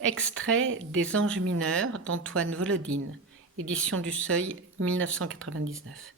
Extrait des Anges mineurs d'Antoine Volodine, édition du Seuil 1999.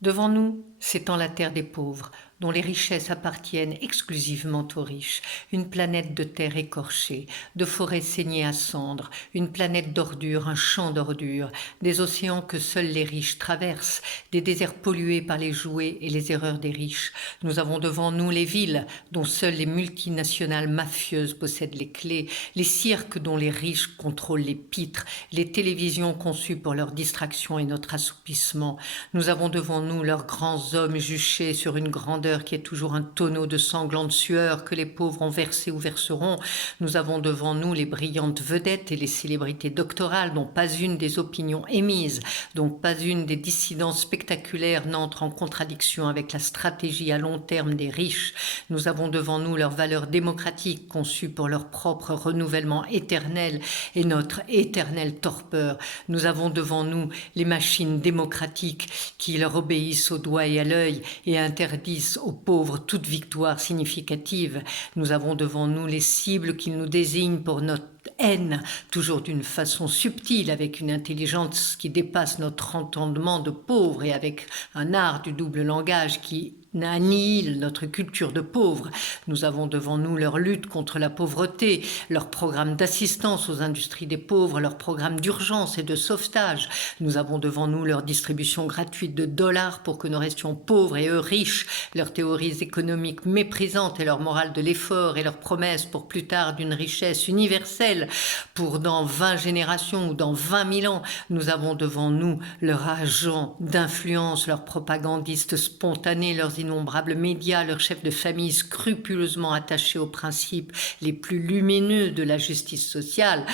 Devant nous s'étend la terre des pauvres, dont les richesses appartiennent exclusivement aux riches, une planète de terre écorchée, de forêts saignées à cendres, une planète d'ordures, un champ d'ordures, des océans que seuls les riches traversent, des déserts pollués par les jouets et les erreurs des riches. Nous avons devant nous les villes, dont seules les multinationales mafieuses possèdent les clés, les cirques dont les riches contrôlent les pitres, les télévisions conçues pour leur distraction et notre assoupissement. Nous avons devant nous leurs grands hommes juchés sur une grandeur qui est toujours un tonneau de sanglante sueur que les pauvres ont versé ou verseront. Nous avons devant nous les brillantes vedettes et les célébrités doctorales dont pas une des opinions émises, dont pas une des dissidences spectaculaires n'entre en contradiction avec la stratégie à long terme des riches. Nous avons devant nous leurs valeurs démocratiques conçues pour leur propre renouvellement éternel et notre éternelle torpeur. Nous avons devant nous les machines démocratiques qui leur obéissent au doigt et à l'œil et interdisent aux pauvres toute victoire significative. Nous avons devant nous les cibles qu'ils nous désignent pour notre haine, toujours d'une façon subtile, avec une intelligence qui dépasse notre entendement de pauvres et avec un art du double langage qui annihile notre culture de pauvres. Nous avons devant nous leur lutte contre la pauvreté, leur programme d'assistance aux industries des pauvres, leur programme d'urgence et de sauvetage. Nous avons devant nous leur distribution gratuite de dollars pour que nous restions pauvres et eux riches, leurs théories économiques méprisantes et leur morale de l'effort et leurs promesses pour plus tard d'une richesse universelle pour dans 20 générations ou dans 20 000 ans. Nous avons devant nous leurs agents d'influence, leurs propagandistes spontanés, leurs innombrables médias, leurs chefs de famille scrupuleusement attachés aux principes les plus lumineux de la justice sociale,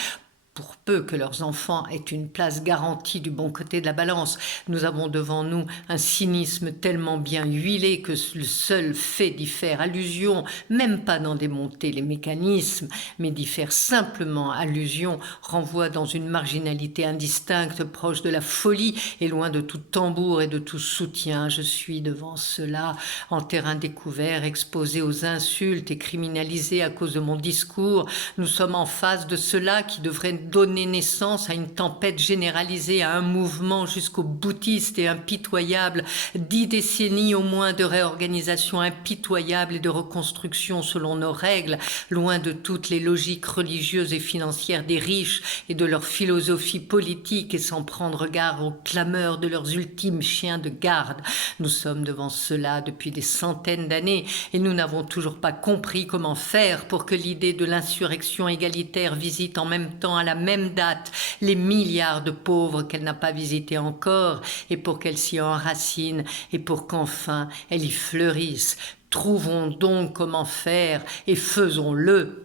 pour peu que leurs enfants aient une place garantie du bon côté de la balance. Nous avons devant nous un cynisme tellement bien huilé que le seul fait d'y faire allusion, même pas d'en démonter les mécanismes, mais d'y faire simplement allusion, renvoie dans une marginalité indistincte, proche de la folie et loin de tout tambour et de tout soutien. Je suis devant cela, en terrain découvert, exposé aux insultes et criminalisé à cause de mon discours. Nous sommes en face de cela qui devrait donner naissance à une tempête généralisée, à un mouvement jusqu'au boutiste et impitoyable, 10 décennies au moins de réorganisation impitoyable et de reconstruction selon nos règles, loin de toutes les logiques religieuses et financières des riches et de leur philosophie politique et sans prendre garde aux clameurs de leurs ultimes chiens de garde. Nous sommes devant cela depuis des centaines d'années et nous n'avons toujours pas compris comment faire pour que l'idée de l'insurrection égalitaire visite en même temps à la même date les milliards de pauvres qu'elle n'a pas visités encore et pour qu'elle s'y enracine et pour qu'enfin elle y fleurisse. Trouvons donc comment faire et faisons-le.